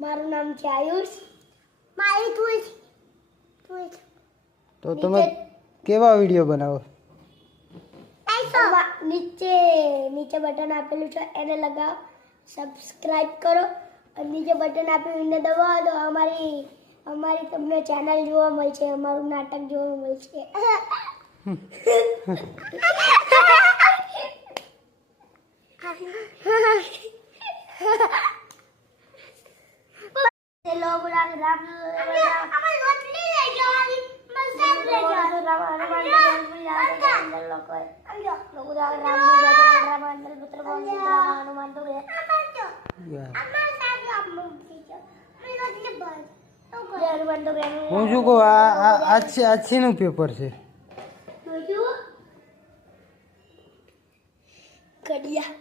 મારું નામ છે આયુષ. મારી તુજ તો તમે કેવા વિડીયો બનાવો? નીચે બટન આપેલું છે એને લગાવો, સબસ્ક્રાઇબ કરો અને નીચે બટન આપેલું એને દબાવો તો અમારી તમને ચેનલ જોવા મળશે, અમારું નાટક જોવા મળશે. લોકો રામ રામ હું શું કહું, આ શેનું પેપર છે? કડિયા